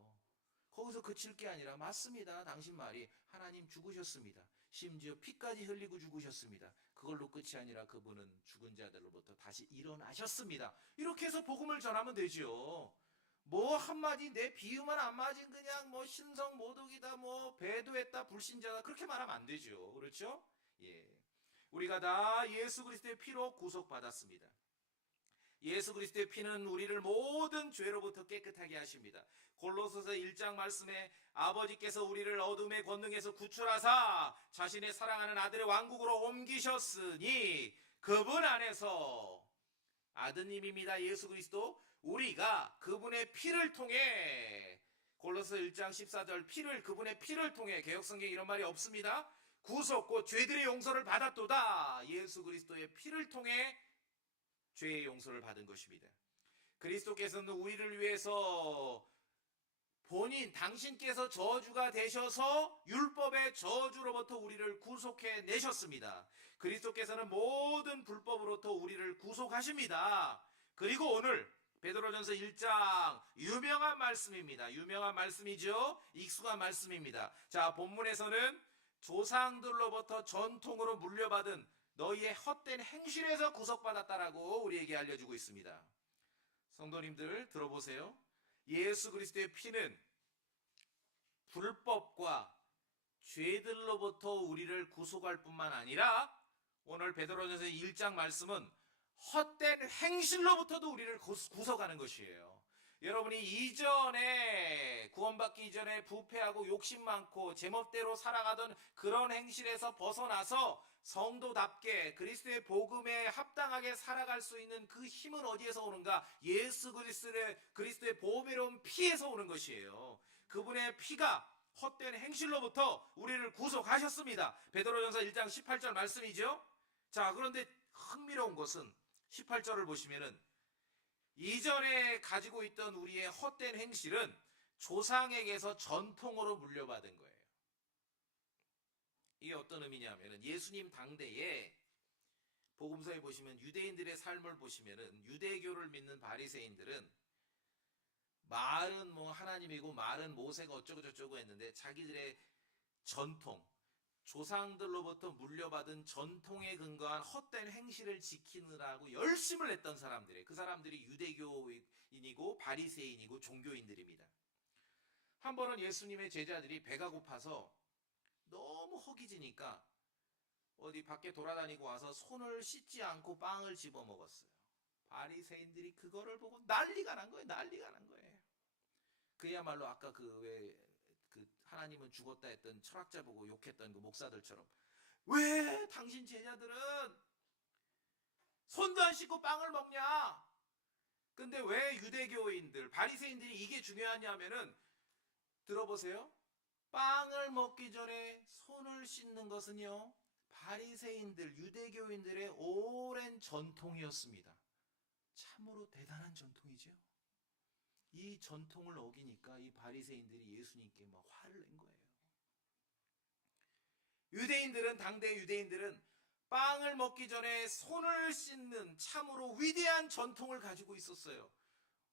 거기서 그칠 게 아니라 맞습니다. 당신 말이 하나님 죽으셨습니다. 심지어 피까지 흘리고 죽으셨습니다. 그걸로 끝이 아니라 그분은 죽은 자들로부터 다시 일어나셨습니다. 이렇게 해서 복음을 전하면 되죠. 뭐 한마디 내 비유만 안 맞은 그냥 뭐 신성 모독이다, 뭐 배도했다, 불신자다, 그렇게 말하면 안 되죠. 그렇죠? 예, 우리가 다 예수 그리스도의 피로 구속받았습니다. 예수 그리스도의 피는 우리를 모든 죄로부터 깨끗하게 하십니다. 골로새서 1장 말씀에 아버지께서 우리를 어둠의 권능에서 구출하사 자신의 사랑하는 아들의 왕국으로 옮기셨으니 그분 안에서 아드님입니다. 예수 그리스도, 우리가 그분의 피를 통해, 골로새 1장 14절, 그분의 피를 통해, 개역성경에 이런 말이 없습니다. 구속 곧 죄들의 용서를 받았도다. 예수 그리스도의 피를 통해 죄의 용서를 받은 것입니다. 그리스도께서는 우리를 위해서 당신께서 저주가 되셔서 율법의 저주로부터 우리를 구속해 내셨습니다. 그리스도께서는 모든 불법으로부터 우리를 구속하십니다. 그리고 오늘 베드로전서 1장 유명한 말씀입니다. 유명한 말씀이죠. 익숙한 말씀입니다. 자, 본문에서는 조상들로부터 전통으로 물려받은 너희의 헛된 행실에서 구속받았다라고 우리에게 알려주고 있습니다. 성도님들 들어보세요. 예수 그리스도의 피는 불법과 죄들로부터 우리를 구속할 뿐만 아니라 오늘 베드로전서 1장 말씀은 헛된 행실로부터도 우리를 구속하는 것이에요. 여러분이 이전에 구원받기 이전에 부패하고 욕심 많고 제멋대로 살아가던 그런 행실에서 벗어나서 성도답게 그리스도의 복음에 합당하게 살아갈 수 있는 그 힘은 어디에서 오는가? 예수 그리스도의 보배로운 피에서 오는 것이에요. 그분의 피가 헛된 행실로부터 우리를 구속하셨습니다. 베드로전서 1장 18절 말씀이죠. 자, 그런데 흥미로운 것은 18절을 보시면은 이전에 가지고 있던 우리의 헛된 행실은 조상에게서 전통으로 물려받은 거예요. 이게 어떤 의미냐면은 예수님 당대에 복음서에 보시면 유대인들의 삶을 보시면은 유대교를 믿는 바리새인들은 말은 뭐 하나님이고 말은 모세가 어쩌고 저쩌고 했는데 자기들의 전통, 조상들로부터 물려받은 전통에 근거한 헛된 행실을 지키느라고 열심을 했던 사람들이에요. 그 사람들이 유대교인이고 바리새인이고 종교인들입니다. 한 번은 예수님의 제자들이 배가 고파서 너무 허기지니까 어디 밖에 돌아다니고 와서 손을 씻지 않고 빵을 집어 먹었어요. 바리새인들이 그거를 보고 난리가 난 거예요. 난리가 난 거예요. 그야말로 아까 그 하나님은 죽었다 했던 철학자 보고 욕했던 그 목사들처럼, 왜 당신 제자들은 손도 안 씻고 빵을 먹냐? 근데 왜 유대교인들, 바리새인들이 이게 중요하냐면은, 들어보세요. 빵을 먹기 전에 손을 씻는 것은요, 바리새인들, 유대교인들의 오랜 전통이었습니다. 참으로 대단한 전통이죠. 이 전통을 어기니까 이 바리새인들이 예수님께 막 화를 낸 거예요. 당대 유대인들은 빵을 먹기 전에 손을 씻는 참으로 위대한 전통을 가지고 있었어요.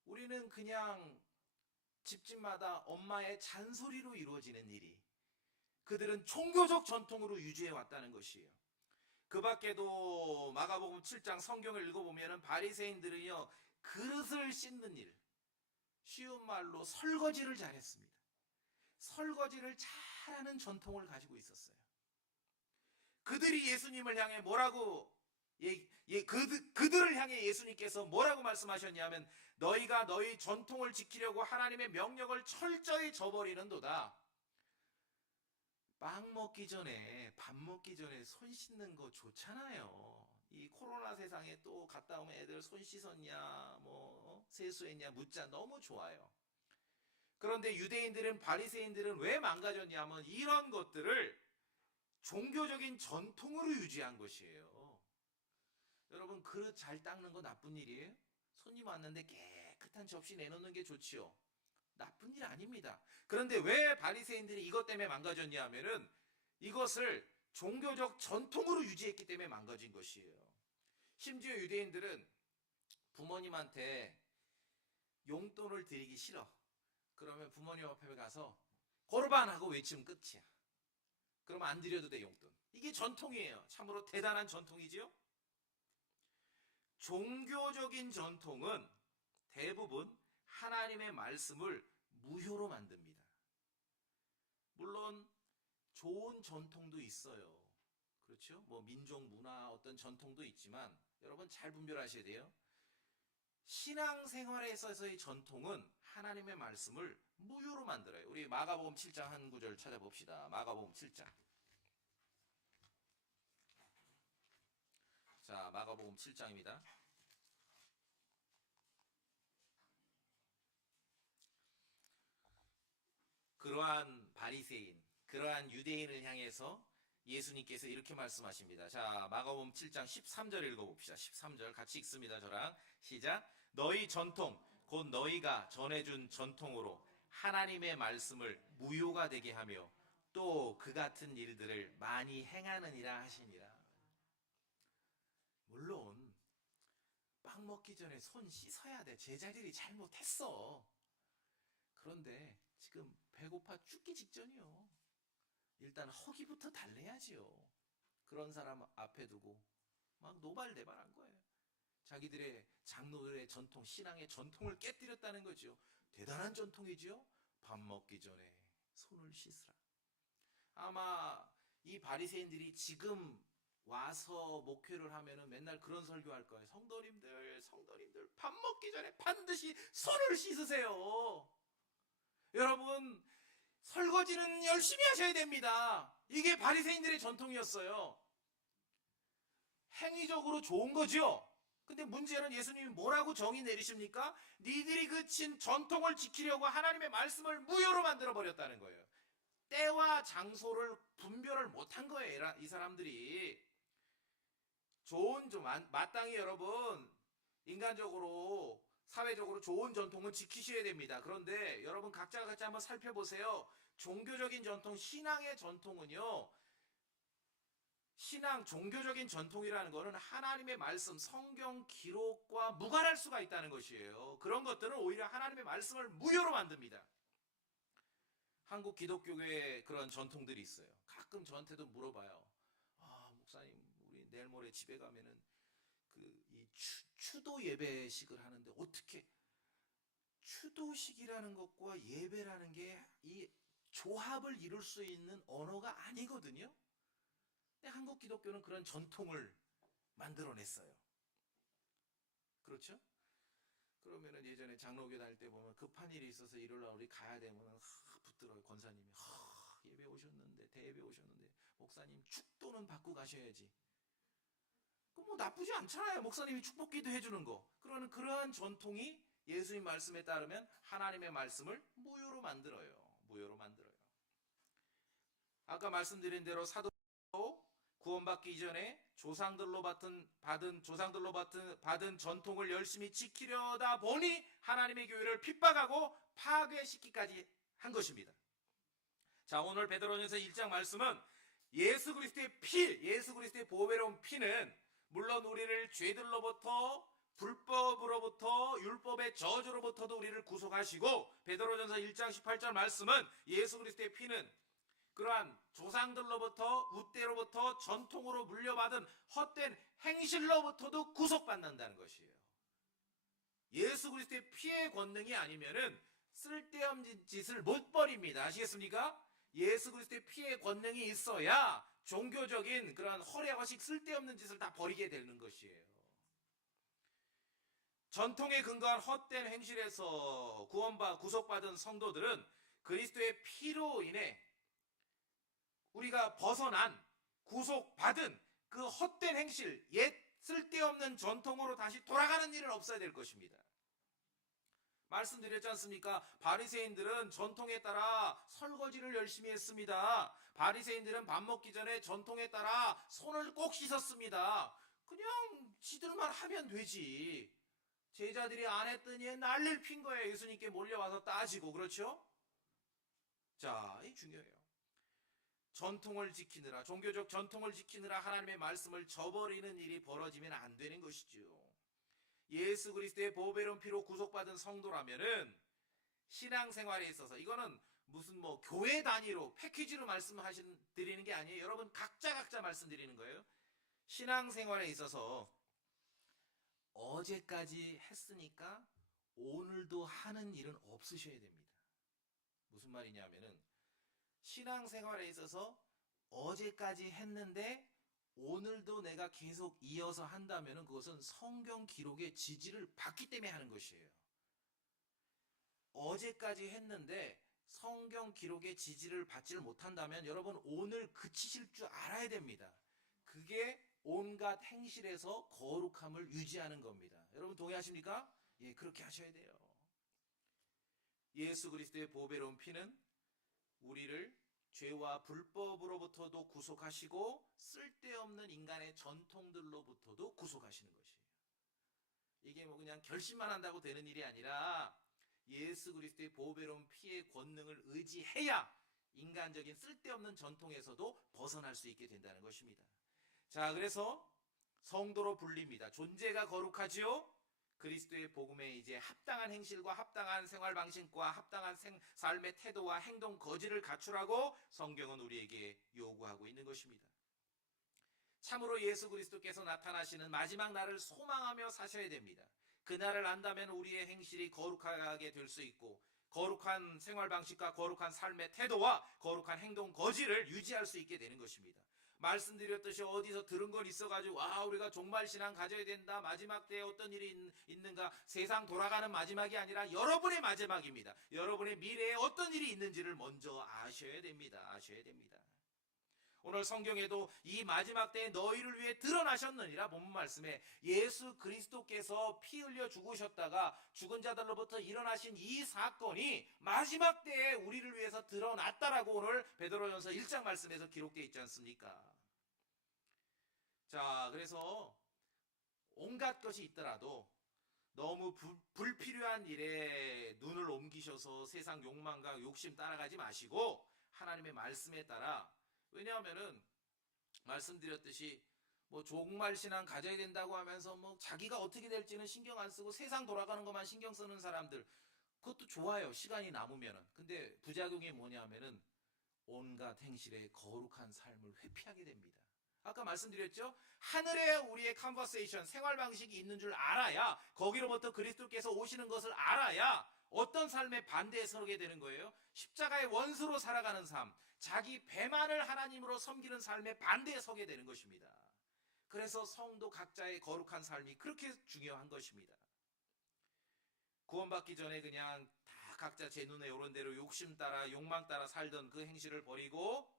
우리는 그냥 집집마다 엄마의 잔소리로 이루어지는 일이, 그들은 종교적 전통으로 유지해 왔다는 것이에요. 그 밖에도 마가복음 7장 성경을 읽어보면 바리새인들은요, 그릇을 씻는 일, 쉬운 말로 설거지를 잘했습니다. 설거지를 잘하는 전통을 가지고 있었어요. 그들이 예수님을 향해 그들을 향해 예수님께서 뭐라고 말씀하셨냐면, 너희가 너희 전통을 지키려고 하나님의 명령을 철저히 저버리는도다. 빵 먹기 전에, 밥 먹기 전에 손 씻는 거 좋잖아요. 이 코로나 세상에 또 갔다 오면 애들 손 씻었냐, 세수했냐 묻자 너무 좋아요. 그런데 유대인들은, 바리새인들은 왜 망가졌냐면 이런 것들을 종교적인 전통으로 유지한 것이에요. 여러분, 그릇 잘 닦는 거 나쁜 일이에요? 손님 왔는데 깨끗한 접시 내놓는 게 좋지요. 나쁜 일 아닙니다. 그런데 왜 바리새인들이 이것 때문에 망가졌냐 하면은, 이것을 종교적 전통으로 유지했기 때문에 망가진 것이에요. 심지어 유대인들은 부모님한테 용돈을 드리기 싫어. 그러면 부모님 앞에 가서 고르반하고 외치면 끝이야. 그러면 안 드려도 돼, 용돈. 이게 전통이에요. 참으로 대단한 전통이지요. 종교적인 전통은 대부분 하나님의 말씀을 무효로 만듭니다. 물론 좋은 전통도 있어요. 그렇죠? 민족 문화 어떤 전통도 있지만 여러분 잘 분별하셔야 돼요. 신앙생활에 있어서의 전통은 하나님의 말씀을 무효로 만들어요. 우리 마가복음 7장 한 구절 찾아봅시다. 마가복음 7장. 자, 마가복음 7장입니다. 그러한 바리새인, 그러한 유대인을 향해서 예수님께서 이렇게 말씀하십니다. 자, 마가복음 7장 13절 읽어봅시다. 13절 같이 읽습니다. 저랑 시작. 너희 전통, 곧 너희가 전해준 전통으로 하나님의 말씀을 무효가 되게 하며 또 그 같은 일들을 많이 행하느니라 하시니라. 물론 빵 먹기 전에 손 씻어야 돼. 제자들이 잘못했어. 그런데 지금 배고파 죽기 직전이요. 일단 허기부터 달래야지요. 그런 사람 앞에 두고 막 노발대발한 거예요. 자기들의 장로들의 전통, 신앙의 전통을 깨뜨렸다는 거죠. 대단한 전통이지요. 밥 먹기 전에 손을 씻으라. 아마 이 바리새인들이 지금 와서 목회를 하면은 맨날 그런 설교할 거예요. 성도님들 밥 먹기 전에 반드시 손을 씻으세요. 여러분, 설거지는 열심히 하셔야 됩니다. 이게 바리새인들의 전통이었어요. 행위적으로 좋은 거죠. 근데 문제는 예수님이 뭐라고 정의 내리십니까? 니들이 그친 전통을 지키려고 하나님의 말씀을 무효로 만들어 버렸다는 거예요. 때와 장소를 분별을 못한 거예요. 이 사람들이. 마땅히 여러분, 인간적으로 사회적으로 좋은 전통은 지키셔야 됩니다. 그런데 여러분 각자 한번 살펴보세요. 종교적인 전통, 신앙의 전통은요, 종교적인 전통이라는 것은 하나님의 말씀, 성경 기록과 무관할 수가 있다는 것이에요. 그런 것들은 오히려 하나님의 말씀을 무효로 만듭니다. 한국 기독교의 그런 전통들이 있어요. 가끔 저한테도 물어봐요. 목사님, 우리 내일 모레 집에 가면은 이 추도 예배식을 하는데 어떻게, 추도식이라는 것과 예배라는 게 이 조합을 이룰 수 있는 언어가 아니거든요. 근데 한국 기독교는 그런 전통을 만들어냈어요. 그렇죠? 그러면은 예전에 장로교 다닐 때 보면 급한 일이 있어서 일요일날 우리 가야 되면 붙들어요. 권사님이 예배 오셨는데 대예배 오셨는데 목사님 축도는 받고 가셔야지. 그 뭐 나쁘지 않잖아요. 목사님이 축복기도 해주는 거. 그러한 전통이 예수님 말씀에 따르면 하나님의 말씀을 무효로 만들어요. 무효로 만들어요. 아까 말씀드린 대로 사도 구원받기 이전에 조상들로 받은 전통을 열심히 지키려다 보니 하나님의 교회를 핍박하고 파괴시키기까지 한 것입니다. 자, 오늘 베드로전서 1장 말씀은 예수 그리스도의 예수 그리스도의 보배로운 피는 물론 우리를 죄들로부터 불법으로부터 율법의 저주로부터도 우리를 구속하시고, 베드로전서 1장 18절 말씀은 예수 그리스도의 피는 그러한 조상들로부터 웃대로부터 전통으로 물려받은 헛된 행실로부터도 구속받는다는 것이에요. 예수 그리스도의 피의 권능이 아니면은 쓸데없는 짓을 못 버립니다. 아시겠습니까? 예수 그리스도의 피의 권능이 있어야 종교적인 그런 허례허식 쓸데없는 짓을 다 버리게 되는 것이에요. 전통에 근거한 헛된 행실에서 구속받은 성도들은 그리스도의 피로 인해 우리가 벗어난 구속받은 그 헛된 행실, 옛 쓸데없는 전통으로 다시 돌아가는 일은 없어야 될 것입니다. 말씀드렸지 않습니까? 바리새인들은 전통에 따라 설거지를 열심히 했습니다. 바리새인들은 밥 먹기 전에 전통에 따라 손을 꼭 씻었습니다. 그냥 지들만 하면 되지. 제자들이 안 했더니 난리를 핀 거예요. 예수님께 몰려와서 따지고. 그렇죠? 자, 이 중요해요. 전통을 지키느라, 종교적 전통을 지키느라 하나님의 말씀을 저버리는 일이 벌어지면 안 되는 것이죠. 예수 그리스도의 보배로운 피로 구속받은 성도라면은 신앙생활에 있어서, 이거는 무슨 뭐 교회 단위로 패키지로 드리는 게 아니에요. 여러분 각자 말씀드리는 거예요. 신앙생활에 있어서 어제까지 했으니까 오늘도 하는 일은 없으셔야 됩니다. 무슨 말이냐면은 신앙생활에 있어서 어제까지 했는데 오늘도 내가 계속 이어서 한다면 그것은 성경 기록의 지지를 받기 때문에 하는 것이에요. 어제까지 했는데 성경 기록의 지지를 받지를 못한다면 여러분 오늘 그치실 줄 알아야 됩니다. 그게 온갖 행실에서 거룩함을 유지하는 겁니다. 여러분 동의하십니까? 예, 그렇게 하셔야 돼요. 예수 그리스도의 보배로운 피는 우리를 죄와 불법으로부터도 구속하시고 쓸데없는 인간의 전통들로부터도 구속하시는 것이에요. 이게 뭐 그냥 결심만 한다고 되는 일이 아니라 예수 그리스도의 보배로운 피의 권능을 의지해야 인간적인 쓸데없는 전통에서도 벗어날 수 있게 된다는 것입니다. 자, 그래서 성도로 불립니다. 존재가 거룩하지요? 그리스도의 복음에 이제 합당한 행실과 합당한 생활 방식과 합당한 삶의 태도와 행동 거지를 갖추라고 성경은 우리에게 요구하고 있는 것입니다. 참으로 예수 그리스도께서 나타나시는 마지막 날을 소망하며 사셔야 됩니다. 그날을 안다면 우리의 행실이 거룩하게 될 수 있고 거룩한 생활 방식과 거룩한 삶의 태도와 거룩한 행동 거지를 유지할 수 있게 되는 것입니다. 말씀드렸듯이 어디서 들은 건 있어가지고 우리가 종말신앙 가져야 된다, 마지막 때에 어떤 일이 있는가, 세상 돌아가는 마지막이 아니라 여러분의 마지막입니다. 여러분의 미래에 어떤 일이 있는지를 먼저 아셔야 됩니다. 오늘 성경에도 이 마지막 때에 너희를 위해 드러나셨느니라 본문 말씀에 예수 그리스도께서 피 흘려 죽으셨다가 죽은 자들로부터 일어나신 이 사건이 마지막 때에 우리를 위해서 드러났다라고 오늘 베드로전서 1장 말씀에서 기록되어 있지 않습니까? 자, 그래서 온갖 것이 있더라도 너무 불필요한 일에 눈을 옮기셔서 세상 욕망과 욕심 따라가지 마시고 하나님의 말씀에 따라, 왜냐하면은 말씀드렸듯이 뭐 종말신앙 가져야 된다고 하면서 뭐 자기가 어떻게 될지는 신경 안 쓰고 세상 돌아가는 것만 신경 쓰는 사람들, 그것도 좋아요, 시간이 남으면은. 근데 부작용이 뭐냐면은 온갖 행실에 거룩한 삶을 회피하게 됩니다. 아까 말씀드렸죠? 하늘에 우리의 컨버세이션, 생활 방식이 있는 줄 알아야, 거기로부터 그리스도께서 오시는 것을 알아야 어떤 삶의 반대에 서게 되는 거예요? 십자가의 원수로 살아가는 삶, 자기 배만을 하나님으로 섬기는 삶의 반대에 서게 되는 것입니다. 그래서 성도 각자의 거룩한 삶이 그렇게 중요한 것입니다. 구원받기 전에 그냥 다 각자 제 눈에 오른 대로 욕심 따라 욕망 따라 살던 그 행실을 버리고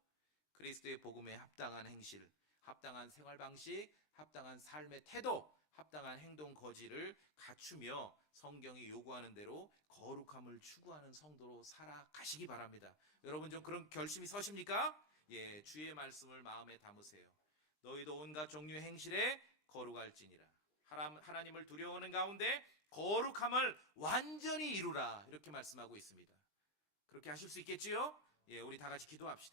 그리스도의 복음에 합당한 행실, 합당한 생활 방식, 합당한 삶의 태도, 합당한 행동 거지를 갖추며 성경이 요구하는 대로 거룩함을 추구하는 성도로 살아가시기 바랍니다. 여러분 좀 그런 결심이 서십니까? 예, 주의 말씀을 마음에 담으세요. 너희도 온갖 종류의 행실에 거룩할지니라. 하나님을 두려워하는 가운데 거룩함을 완전히 이루라. 이렇게 말씀하고 있습니다. 그렇게 하실 수 있겠지요? 예, 우리 다 같이 기도합시다.